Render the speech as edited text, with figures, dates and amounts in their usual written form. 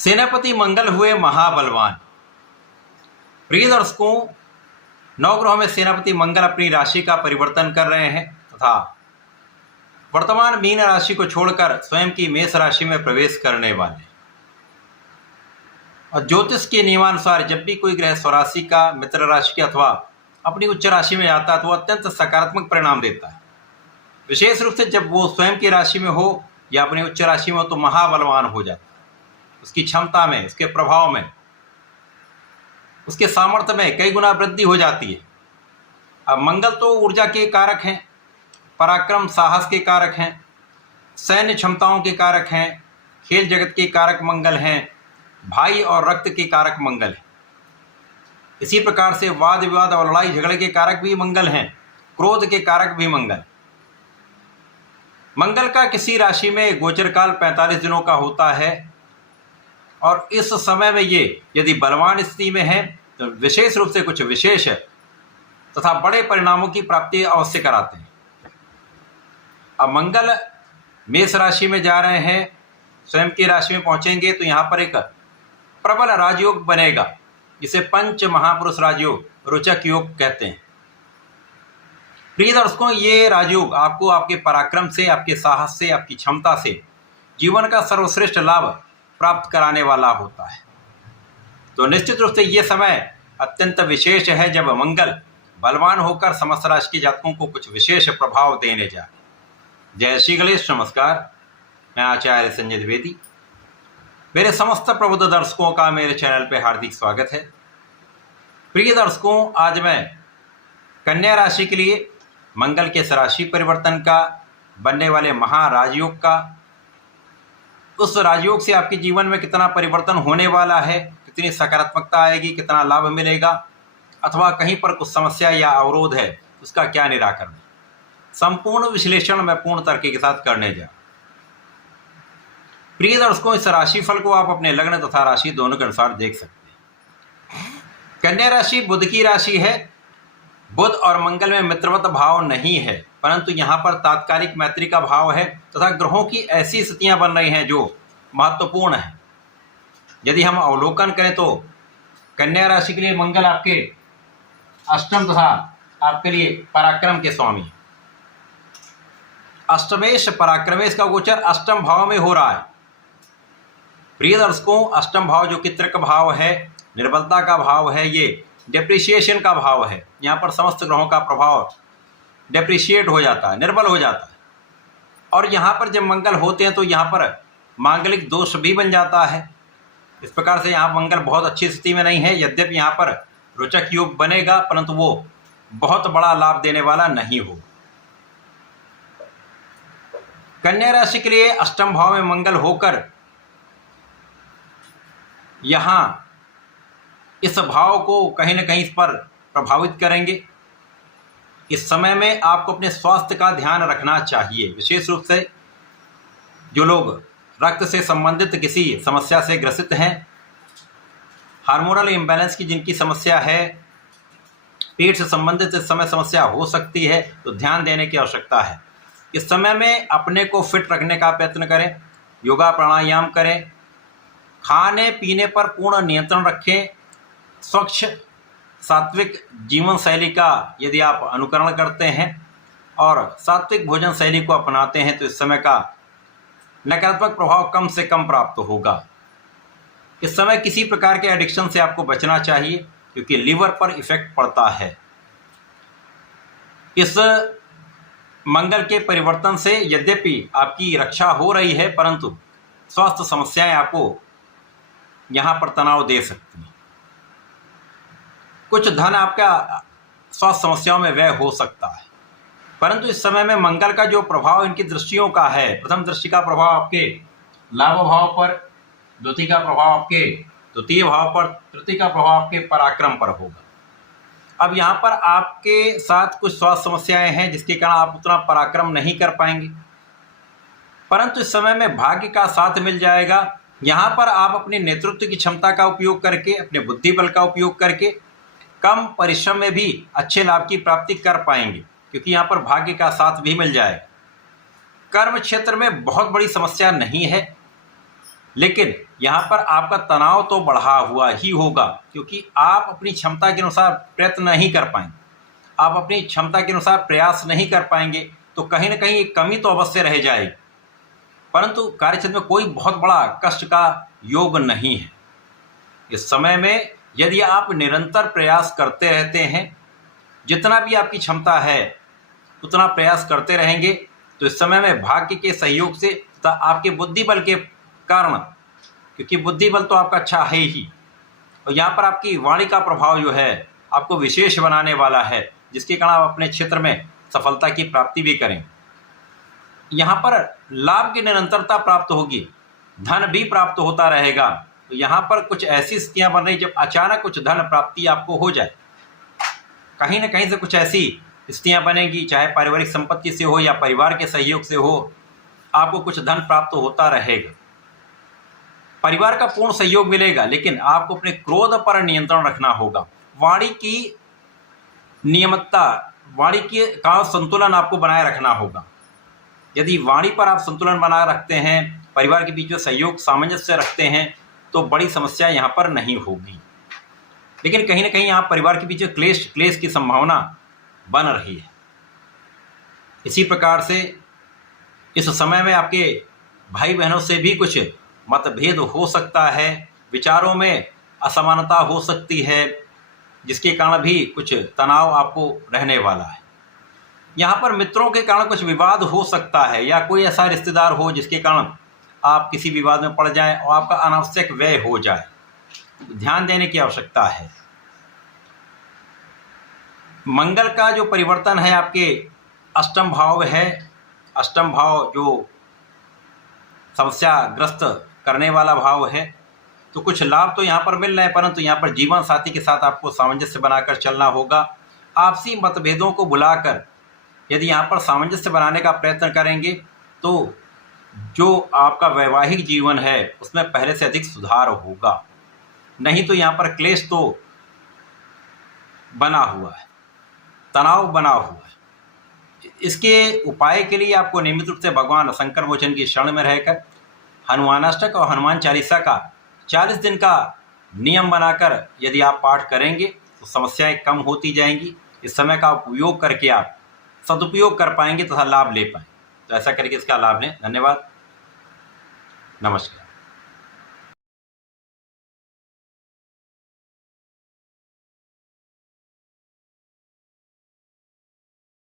सेनापति मंगल हुए महाबलवान। प्रिय दर्शकों, नवग्रहों में सेनापति मंगल अपनी राशि का परिवर्तन कर रहे हैं तथा वर्तमान मीन राशि को छोड़कर स्वयं की मेष राशि में प्रवेश करने वाले। और ज्योतिष के नियमानुसार जब भी कोई ग्रह स्वराशि का, मित्र राशि के अथवा अपनी उच्च राशि में जाता है तो वह अत्यंत सकारात्मक परिणाम देता है। विशेष रूप से जब वो स्वयं की राशि में हो या अपनी उच्च राशि में हो तो महाबलवान हो जाता है। उसकी क्षमता में, उसके प्रभाव में, उसके सामर्थ्य में कई गुना वृद्धि हो जाती है। अब मंगल तो ऊर्जा के कारक हैं, पराक्रम साहस के कारक हैं, सैन्य क्षमताओं के कारक हैं, खेल जगत के कारक मंगल हैं, भाई और रक्त के कारक मंगल हैं। इसी प्रकार से वाद विवाद और लड़ाई झगड़े के कारक भी मंगल हैं, क्रोध के कारक भी मंगल। मंगल का किसी राशि में गोचर काल 45 दिनों का होता है और इस समय में ये यदि बलवान स्थिति में है तो विशेष रूप से कुछ विशेष तथा बड़े परिणामों की प्राप्ति अवश्य कराते हैं। अब मंगल मेष राशि में जा रहे हैं, स्वयं की राशि में पहुंचेंगे तो यहाँ पर एक प्रबल राजयोग बनेगा, जिसे पंच महापुरुष राजयोग, रोचक योग कहते हैं। प्रिय दर्शकों, ये राजयोग आपको आपके पराक्रम से, आपके साहस से, आपकी क्षमता से जीवन का सर्वश्रेष्ठ लाभ प्राप्त कराने वाला होता है। तो निश्चित रूप से ये समय अत्यंत विशेष है जब मंगल बलवान होकर समस्त राशि के जातकों को कुछ विशेष प्रभाव देने जा रहे। जय श्री गणेश, नमस्कार। मैं आचार्य संजय द्विवेदी। मेरे समस्त प्रबुद्ध दर्शकों का मेरे चैनल पर हार्दिक स्वागत है। प्रिय दर्शकों, आज मैं कन्या राशि के लिए मंगल के राशि परिवर्तन का, बनने वाले महाराजयोग का, उस राजयोग से आपके जीवन में कितना परिवर्तन होने वाला है, कितनी सकारात्मकता आएगी, कितना लाभ मिलेगा, अथवा कहीं पर कुछ समस्या या अवरोध है उसका क्या निराकरण, संपूर्ण विश्लेषण मैं पूर्ण तर्क के साथ करने जा। प्रिय दर्शकों, इस राशिफल को आप अपने लग्न तथा राशि दोनों के अनुसार देख सकते हैं। कन्या राशि बुध की राशि है। बुध और मंगल में मित्रवत भाव नहीं है, परंतु यहाँ पर तात्कालिक मैत्री का भाव है तथा ग्रहों की ऐसी स्थितियां बन रही हैं जो महत्वपूर्ण है। यदि हम अवलोकन करें तो कन्या राशि के लिए मंगल आपके अष्टम तथा आपके लिए पराक्रम के स्वामी। अष्टमेश पराक्रमेश का गोचर अष्टम भाव में हो रहा है। प्रिय दर्शकों, अष्टम भाव जो कि तृक भाव है, निर्बलता का भाव है, ये डेप्रिसिएशन का भाव है। यहाँ पर समस्त ग्रहों का प्रभाव डेप्रिशिएट हो जाता है, निर्बल हो जाता है। और यहाँ पर जब मंगल होते हैं तो यहाँ पर मांगलिक दोष भी बन जाता है। इस प्रकार से यहाँ मंगल बहुत अच्छी स्थिति में नहीं है। यद्यपि यहाँ पर रोचक योग बनेगा, परंतु वो बहुत बड़ा लाभ देने वाला नहीं हो। कन्या राशि के लिए अष्टम भाव में मंगल होकर यहाँ इस भाव को कहीं न कहीं इस पर प्रभावित करेंगे। इस समय में आपको अपने स्वास्थ्य का ध्यान रखना चाहिए। विशेष रूप से जो लोग रक्त से संबंधित किसी समस्या से ग्रसित हैं, हार्मोनल इम्बैलेंस की जिनकी समस्या है, पेट से संबंधित इस समय समस्या हो सकती है, तो ध्यान देने की आवश्यकता है। इस समय में अपने को फिट रखने का प्रयत्न करें, योगा प्राणायाम करें, खाने पीने पर पूर्ण नियंत्रण रखें। स्वच्छ सात्विक जीवन शैली का यदि आप अनुकरण करते हैं और सात्विक भोजन शैली को अपनाते हैं तो इस समय का नकारात्मक प्रभाव कम से कम प्राप्त होगा। इस समय किसी प्रकार के एडिक्शन से आपको बचना चाहिए, क्योंकि लीवर पर इफेक्ट पड़ता है। इस मंगल के परिवर्तन से यद्यपि आपकी रक्षा हो रही है, परंतु स्वास्थ्य समस्याएं आपको यहाँ पर तनाव दे सकती हैं। कुछ धन आपका स्वास्थ्य समस्याओं में व्यय हो सकता है, परंतु इस समय में मंगल का जो प्रभाव इनकी दृष्टियों का है, प्रथम दृष्टि का प्रभाव आपके लाभ भाव पर, द्वितीय का प्रभाव आपके द्वितीय भाव पर, तृतीय का प्रभाव आपके पराक्रम पर होगा। अब यहाँ पर आपके साथ कुछ स्वास्थ्य समस्याएं हैं जिसके कारण आप उतना पराक्रम नहीं कर पाएंगे, परंतु इस समय में भाग्य का साथ मिल जाएगा। यहाँ पर आप अपने नेतृत्व की क्षमता का उपयोग करके, अपने बुद्धि बल का उपयोग करके कम परिश्रम में भी अच्छे लाभ की प्राप्ति कर पाएंगे, क्योंकि यहाँ पर भाग्य का साथ भी मिल जाएगा। कर्म क्षेत्र में बहुत बड़ी समस्या नहीं है, लेकिन यहाँ पर आपका तनाव तो बढ़ा हुआ ही होगा, क्योंकि आप अपनी क्षमता के अनुसार प्रयत्न नहीं कर पाएंगे, आप अपनी क्षमता के अनुसार प्रयास नहीं कर पाएंगे, तो कहीं ना कहीं एक कमी तो अवश्य रह जाएगी। परंतु कार्यक्षेत्र में कोई बहुत बड़ा कष्ट का योग नहीं है। इस समय में यदि आप निरंतर प्रयास करते रहते हैं, जितना भी आपकी क्षमता है उतना प्रयास करते रहेंगे, तो इस समय में भाग्य के सहयोग से तथा आपके बुद्धि बल के कारण, क्योंकि बुद्धि बल तो आपका अच्छा है ही, और यहाँ पर आपकी वाणी का प्रभाव जो है आपको विशेष बनाने वाला है, जिसके कारण आप अपने क्षेत्र में सफलता की प्राप्ति भी करें। यहाँ पर लाभ की निरंतरता प्राप्त होगी, धन भी प्राप्त होता रहेगा। तो यहाँ पर कुछ ऐसी स्थितियाँ बन रही जब अचानक कुछ धन प्राप्ति आपको हो जाए, कहीं ना कहीं से कुछ ऐसी स्थितियाँ बनेगी, चाहे पारिवारिक संपत्ति से हो या परिवार के सहयोग से हो, आपको कुछ धन प्राप्त होता रहेगा। परिवार का पूर्ण सहयोग मिलेगा, लेकिन आपको अपने क्रोध पर नियंत्रण रखना होगा। वाणी की नियमितता, वाणी के का संतुलन आपको बनाए रखना होगा। यदि वाणी पर आप संतुलन बनाए रखते हैं, परिवार के बीच में सहयोग सामंजस्य रखते हैं, तो बड़ी समस्या यहाँ पर नहीं होगी। लेकिन कहीं ना कहीं यहाँ परिवार के बीच क्लेश की संभावना बन रही है। इसी प्रकार से इस समय में आपके भाई बहनों से भी कुछ मतभेद हो सकता है, विचारों में असमानता हो सकती है, जिसके कारण भी कुछ तनाव आपको रहने वाला है। यहाँ पर मित्रों के कारण कुछ विवाद हो सकता है, या कोई ऐसा रिश्तेदार हो जिसके कारण आप किसी विवाद में पड़ जाएं और आपका अनावश्यक व्यय हो जाए। ध्यान देने की आवश्यकता है। मंगल का जो परिवर्तन है आपके अष्टम भाव है, अष्टम भाव जो समस्याग्रस्त करने वाला भाव है, तो कुछ लाभ तो यहाँ पर मिल रहे हैं, परंतु यहाँ पर जीवन साथी के साथ आपको सामंजस्य बनाकर चलना होगा। आपसी मतभेदों को बुलाकर यदि यहाँ पर सामंजस्य बनाने का प्रयत्न करेंगे, तो जो आपका वैवाहिक जीवन है उसमें पहले से अधिक सुधार होगा। नहीं तो यहाँ पर क्लेश तो बना हुआ है, तनाव बना हुआ है। इसके उपाय के लिए आपको नियमित रूप से भगवान शंकर मोचन की शरण में रहकर हनुमानाष्टक और हनुमान चालीसा का 40 दिन का नियम बनाकर यदि आप पाठ करेंगे तो समस्याएं कम होती जाएंगी। इस समय का उपयोग करके आप सदुपयोग कर पाएंगे तथा लाभ ले पाएंगे। तो ऐसा करके इसका लाभ लें। धन्यवाद, नमस्कार।